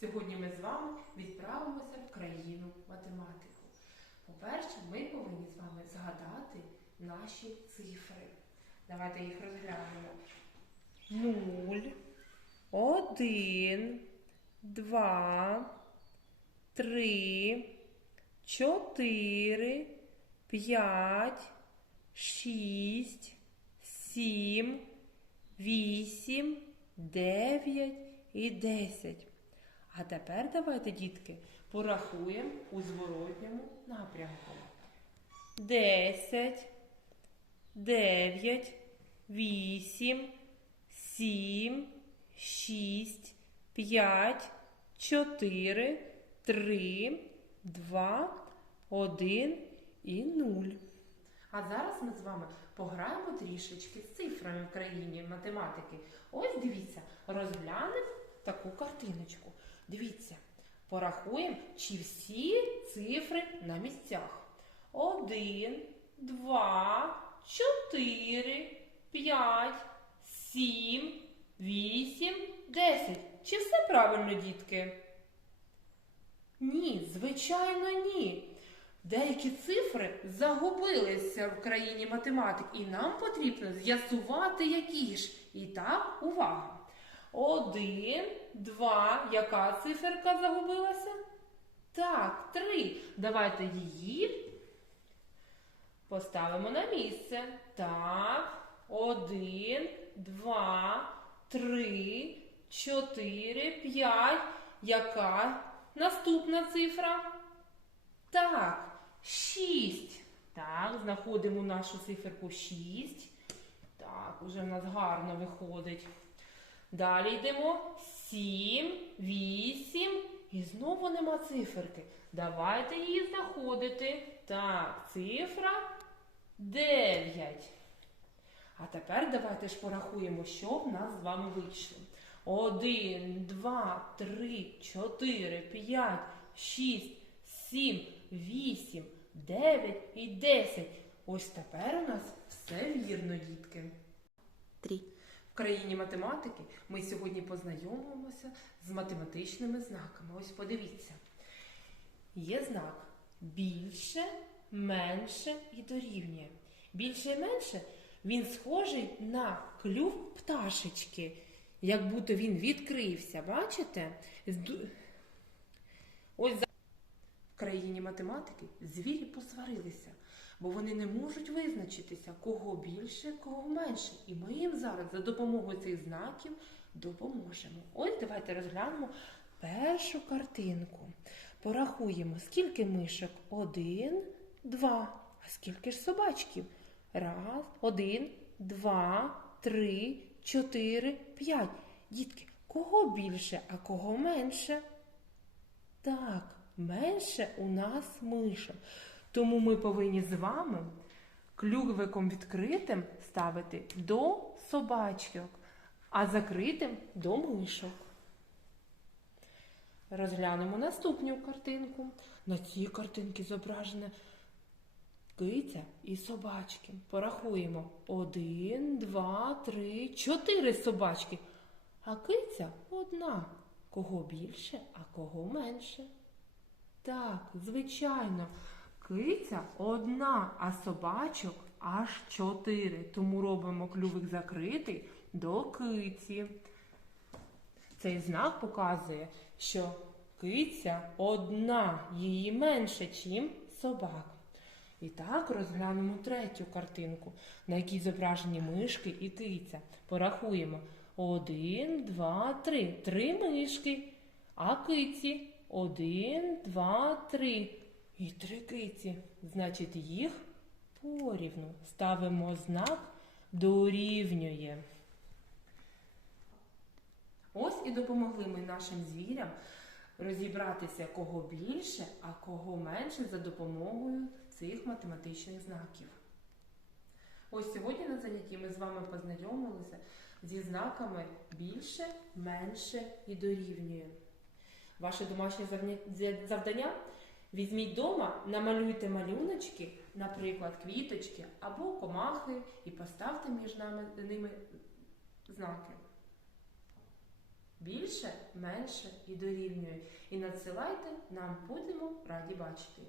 Сьогодні ми з вами відправимося в країну математику. По-перше, ми повинні з вами згадати наші цифри. Давайте їх розглянемо. Нуль, один, два, три, чотири, п'ять, шість, сім, вісім, дев'ять і десять. А тепер давайте, дітки, порахуємо у зворотньому напрямку. Десять, дев'ять, вісім, сім, шість, п'ять, чотири, три, два, один і нуль. А зараз ми з вами пограємо трішечки з цифрами в країні математики. Ось дивіться, розглянемо таку картиночку. Дивіться, порахуємо, чи всі цифри на місцях. Один, два, чотири, п'ять, сім, вісім, десять. Чи все правильно, дітки? Ні, звичайно, ні. Деякі цифри загубилися в країні математик, і нам потрібно з'ясувати, які ж. І так, увага. Один, два. Яка циферка загубилася? Так, три. Давайте її поставимо на місце. Так, один, два, три, чотири, п'ять. Яка наступна цифра? Так, шість. Так, знаходимо нашу циферку шість. Так, уже в нас гарно виходить. Далі йдемо. Сім, вісім. І знову нема циферки. Давайте її знаходити. Так, цифра 9. А тепер давайте ж порахуємо, що в нас з вами вийшло. 1, 2, 3, 4, 5, 6, 7, 8, 9 і 10. Ось тепер у нас все вірно, дітки. Три. Країні математики ми сьогодні познайомимося з математичними знаками. Ось подивіться. Є знак більше, менше і дорівнює. Більше і менше він схожий на клюв пташечки, як будто він відкрився. Бачите? Ось в країні математики звірі посварилися, бо вони не можуть визначитися, кого більше, кого менше. І ми їм зараз за допомогою цих знаків допоможемо. Ось давайте розглянемо першу картинку. Порахуємо, скільки мишок? Один, два. А скільки ж собачків? Раз, один, два, три, чотири, п'ять. Дітки, кого більше, а кого менше? Так, менше у нас мишок. Тому ми повинні з вами клювиком відкритим ставити до собачок, а закритим до мишок. Розглянемо наступну картинку. На цій картинці зображена киця і собачки. Порахуємо. Один, два, три, чотири собачки. А киця одна. Кого більше, а кого менше. Так, звичайно, киця одна, а собачок аж чотири. Тому робимо клювик закритий до киці. Цей знак показує, що киця одна, її менше, чим собак. І так розглянемо третю картинку, на якій зображені мишки і киця. Порахуємо. Один, два, три. Три мишки. А киці. Один, два, три. І три киці. Значить, їх порівну. Ставимо знак дорівнює. Ось і допомогли ми нашим звірям розібратися, кого більше, а кого менше за допомогою цих математичних знаків. Ось сьогодні на занятті ми з вами познайомилися зі знаками більше, менше і дорівнює. Ваше домашнє завдання візьміть дома, намалюйте малюночки, наприклад, квіточки або комахи, і поставте між ними знаки. більше, менше і дорівнює. І надсилайте, нам будемо раді бачити.